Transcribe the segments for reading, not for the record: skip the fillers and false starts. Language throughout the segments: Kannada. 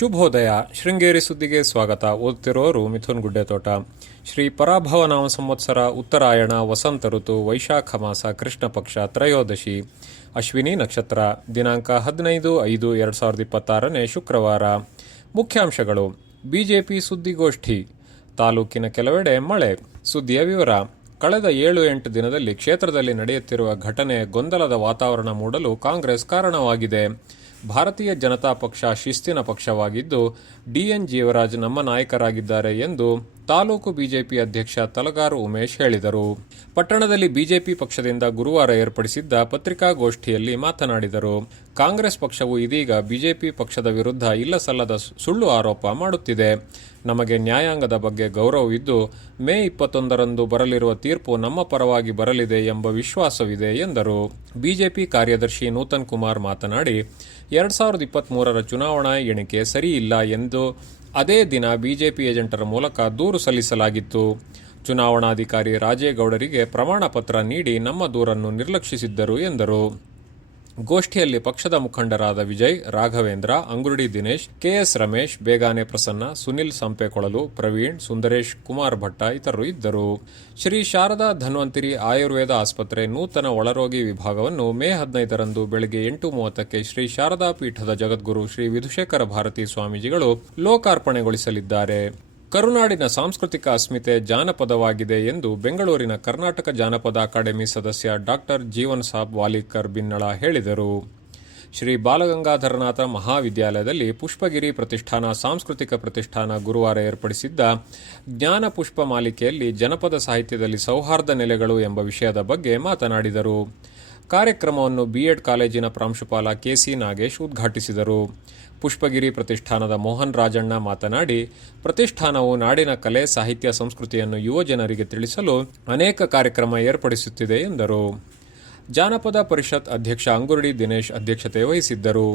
ಶುಭೋದಯ. ಶೃಂಗೇರಿ ಸುದ್ದಿಗೆ ಸ್ವಾಗತ. ಓದುತ್ತಿರೋರು ಮಿಥುನ್ ಗುಡ್ಡೆತೋಟ. ಶ್ರೀ ಪರಾಭವ ನಾಮ ಸಂವತ್ಸರ, ಉತ್ತರಾಯಣ, ವಸಂತ ಋತು, ವೈಶಾಖ ಮಾಸ, ಕೃಷ್ಣ ಪಕ್ಷ, ತ್ರಯೋದಶಿ, ಅಶ್ವಿನಿ ನಕ್ಷತ್ರ. ದಿನಾಂಕ 15/5/2026 ಶುಕ್ರವಾರ. ಮುಖ್ಯಾಂಶಗಳು. ಬಿಜೆಪಿ ಸುದ್ದಿಗೋಷ್ಠಿ. ತಾಲೂಕಿನ ಕೆಲವೆಡೆ ಮಳೆ. ಸುದ್ದಿಯ ವಿವರ. ಕಳೆದ 7-8 ದಿನದಲ್ಲಿ ಕ್ಷೇತ್ರದಲ್ಲಿ ನಡೆಯುತ್ತಿರುವ ಘಟನೆ ಗೊಂದಲದ ವಾತಾವರಣ ಮೂಡಲು ಕಾಂಗ್ರೆಸ್ ಕಾರಣವಾಗಿದೆ. ಭಾರತೀಯ ಜನತಾ ಪಕ್ಷ ಶಿಸ್ತಿನ ಪಕ್ಷವಾಗಿದ್ದು, ಡಿಎನ್ ಜೀವರಾಜ್ ನಮ್ಮ ನಾಯಕರಾಗಿದ್ದಾರೆ ಎಂದು ತಾಲೂಕು ಬಿಜೆಪಿ ಅಧ್ಯಕ್ಷ ತಲಗಾರು ಉಮೇಶ್ ಹೇಳಿದರು. ಪಟ್ಟಣದಲ್ಲಿ ಬಿಜೆಪಿ ಪಕ್ಷದಿಂದ ಗುರುವಾರ ಏರ್ಪಡಿಸಿದ್ದ ಪತ್ರಿಕಾಗೋಷ್ಠಿಯಲ್ಲಿ ಮಾತನಾಡಿದರು. ಕಾಂಗ್ರೆಸ್ ಪಕ್ಷವು ಇದೀಗ ಬಿಜೆಪಿ ಪಕ್ಷದ ವಿರುದ್ಧ ಇಲ್ಲಸಲ್ಲದ ಸುಳ್ಳು ಆರೋಪ ಮಾಡುತ್ತಿದೆ. ನಮಗೆ ನ್ಯಾಯಾಂಗದ ಬಗ್ಗೆ ಗೌರವವಿದ್ದು, ಮೇ 21ರಂದು ಬರಲಿರುವ ತೀರ್ಪು ನಮ್ಮ ಪರವಾಗಿ ಬರಲಿದೆ ಎಂಬ ವಿಶ್ವಾಸವಿದೆ ಎಂದರು. ಬಿಜೆಪಿ ಕಾರ್ಯದರ್ಶಿ ನೂತನ್ ಕುಮಾರ್ ಮಾತನಾಡಿ, 2023ರ ಚುನಾವಣಾ ಎಣಿಕೆ ಸರಿಯಿಲ್ಲ ಎಂದು ಅದೇ ದಿನ ಬಿಜೆಪಿ ಏಜೆಂಟರ ಮೂಲಕ ದೂರು ಸಲ್ಲಿಸಲಾಗಿತ್ತು. ಚುನಾವಣಾಧಿಕಾರಿ ರಾಜೇಗೌಡರಿಗೆ ಪ್ರಮಾಣ ಪತ್ರ ನೀಡಿ ನಮ್ಮ ದೂರನ್ನು ನಿರ್ಲಕ್ಷಿಸಿದ್ದರು ಎಂದರು. ಗೋಷ್ಠಿಯಲ್ಲಿ ಪಕ್ಷದ ಮುಖಂಡರಾದ ವಿಜಯ್, ರಾಘವೇಂದ್ರ, ಅಂಗುಡಿ ದಿನೇಶ್, ಕೆಎಸ್ ರಮೇಶ್, ಬೇಗಾನೆ ಪ್ರಸನ್ನ, ಸುನಿಲ್ ಸಂಪೆಕೊಳಲು, ಪ್ರವೀಣ್, ಸುಂದರೇಶ್, ಕುಮಾರ್ ಭಟ್ಟ ಇತರರು ಇದ್ದರು. ಶ್ರೀ ಶಾರದಾ ಧನ್ವಂತರಿ ಆಯುರ್ವೇದ ಆಸ್ಪತ್ರೆ ನೂತನ ಒಳರೋಗಿ ವಿಭಾಗವನ್ನು ಮೇ 15ರಂದು ಬೆಳಗ್ಗೆ 8:30ಕ್ಕೆ ಶ್ರೀ ಶಾರದಾ ಪೀಠದ ಜಗದ್ಗುರು ಶ್ರೀ ವಿಧುಶೇಖರ ಭಾರತಿ ಸ್ವಾಮೀಜಿಗಳು ಲೋಕಾರ್ಪಣೆಗೊಳಿಸಲಿದ್ದಾರೆ. ಕರುನಾಡಿನ ಸಾಂಸ್ಕೃತಿಕ ಅಸ್ಮಿತೆ ಜಾನಪದವಾಗಿದೆ ಎಂದು ಬೆಂಗಳೂರಿನ ಕರ್ನಾಟಕ ಜಾನಪದ ಅಕಾಡೆಮಿ ಸದಸ್ಯ ಡಾಕ್ಟರ್ ಜೀವನ್ ಸಾಬ್ ವಾಲಿಕರ್ ಬಿನ್ನಳ ಹೇಳಿದರು. ಶ್ರೀ ಬಾಲಗಂಗಾಧರನಾಥ ಮಹಾವಿದ್ಯಾಲಯದಲ್ಲಿ ಪುಷ್ಪಗಿರಿ ಪ್ರತಿಷ್ಠಾನ ಸಾಂಸ್ಕೃತಿಕ ಪ್ರತಿಷ್ಠಾನ ಗುರುವಾರ ಏರ್ಪಡಿಸಿದ್ದ ಜ್ಞಾನ ಪುಷ್ಪ ಮಾಲಿಕೆಯಲ್ಲಿ ಜನಪದ ಸಾಹಿತ್ಯದಲ್ಲಿ ಸೌಹಾರ್ದ ನೆಲೆಗಳು ಎಂಬ ವಿಷಯದ ಬಗ್ಗೆ ಮಾತನಾಡಿದರು. ಕಾರ್ಯಕ್ರಮವನ್ನು ಬಿಎಡ್ ಕಾಲೇಜಿನ ಪ್ರಾಂಶುಪಾಲ ಕೆಸಿ ನಾಗೇಶ್ ಉದ್ಘಾಟಿಸಿದರು. ಪುಷ್ಪಗಿರಿ ಪ್ರತಿಷ್ಠಾನದ ಮೋಹನ್ ರಾಜಣ್ಣ ಮಾತನಾಡಿ, ಪ್ರತಿಷ್ಠಾನವು ನಾಡಿನ ಕಲೆ, ಸಾಹಿತ್ಯ, ಸಂಸ್ಕೃತಿಯನ್ನು ಯುವ ಜನರಿಗೆ ತಿಳಿಸಲು ಅನೇಕ ಕಾರ್ಯಕ್ರಮ ಏರ್ಪಡಿಸುತ್ತಿದೆ ಎಂದರು. ಜಾನಪದ ಪರಿಷತ್ ಅಧ್ಯಕ್ಷ ಅಂಗುಡಿ ದಿನೇಶ್ ಅಧ್ಯಕ್ಷತೆ ವಹಿಸಿದ್ದರು.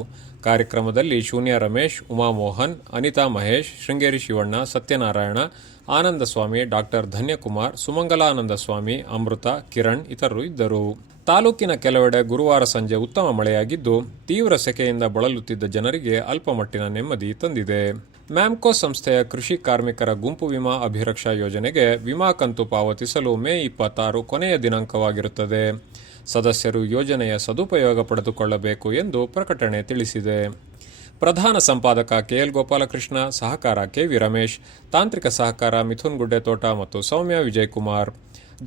ಕಾರ್ಯಕ್ರಮದಲ್ಲಿ ಶೂನ್ಯ ರಮೇಶ್, ಉಮಾಮೋಹನ್, ಅನಿತಾ ಮಹೇಶ್, ಶೃಂಗೇರಿ ಶಿವಣ್ಣ, ಸತ್ಯನಾರಾಯಣ, ಆನಂದಸ್ವಾಮಿ, ಡಾಕ್ಟರ್ ಧನ್ಯಕುಮಾರ್, ಸುಮಂಗಲಾನಂದ ಸ್ವಾಮಿ, ಅಮೃತ, ಕಿರಣ್ ಇತರರು ಇದ್ದರು. ತಾಲೂಕಿನ ಕೆಲವೆಡೆ ಗುರುವಾರ ಸಂಜೆ ಉತ್ತಮ ಮಳೆಯಾಗಿದ್ದು, ತೀವ್ರ ಸೆಕೆಯಿಂದ ಬಳಲುತ್ತಿದ್ದ ಜನರಿಗೆ ಅಲ್ಪಮಟ್ಟಿನ ನೆಮ್ಮದಿ ತಂದಿದೆ. ಮ್ಯಾಮ್ಕೋ ಸಂಸ್ಥೆಯ ಕೃಷಿ ಕಾರ್ಮಿಕರ ಗುಂಪು ವಿಮಾ ಅಭಿರಕ್ಷಾ ಯೋಜನೆಗೆ ವಿಮಾ ಕಂತು ಪಾವತಿಸಲು ಮೇ 26 ಕೊನೆಯ ದಿನಾಂಕವಾಗಿರುತ್ತದೆ. ಸದಸ್ಯರು ಯೋಜನೆಯ ಸದುಪಯೋಗ ಪಡೆದುಕೊಳ್ಳಬೇಕು ಎಂದು ಪ್ರಕಟಣೆ ತಿಳಿಸಿದೆ. ಪ್ರಧಾನ ಸಂಪಾದಕ ಕೆಎಲ್ ಗೋಪಾಲಕೃಷ್ಣ, ಸಹಕಾರ ಕೆವಿ ರಮೇಶ್, ತಾಂತ್ರಿಕ ಸಹಕಾರ ಮಿಥುನ್ ಗುಡ್ಡೆತೋಟ ಮತ್ತು ಸೌಮ್ಯ ವಿಜಯಕುಮಾರ್.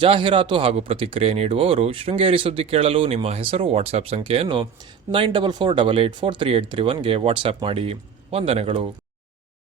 ಜಾಹೀರಾತು ಹಾಗೂ ಪ್ರತಿಕ್ರಿಯೆ ನೀಡುವವರು ಶೃಂಗೇರಿ ಸುದ್ದಿ ಕೇಳಲು ನಿಮ್ಮ ಹೆಸರು, ವಾಟ್ಸ್ಆಪ್ ಸಂಖ್ಯೆಯನ್ನು 9448843831ಗೆ ವಾಟ್ಸ್ಆಪ್ ಮಾಡಿ. ವಂದನೆಗಳು.